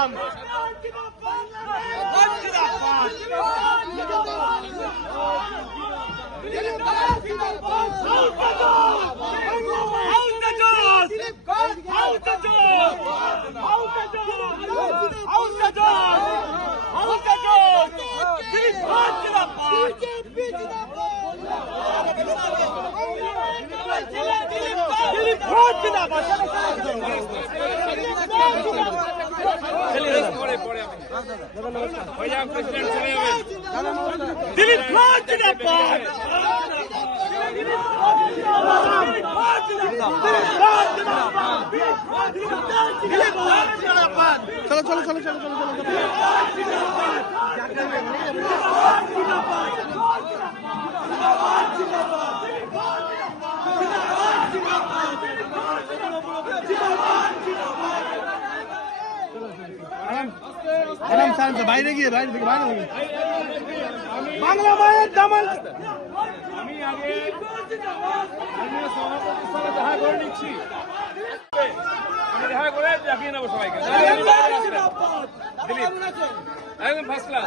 ইসলাম দিলীপ ঘোষ জিন্দাবাদ চলো চলো চলো চলো চলো আরাম সারাম বাইরে গিয়ে বাইরে থেকে বাইরে বাংলা মায়ের দামান আমি আগে সভাপতির সঙ্গে দেখা করে নিচ্ছি, আমি দেখা করে ডাকিয়ে নেবো সবাইকে। দিলীপ একদম ফার্স্ট ক্লাস।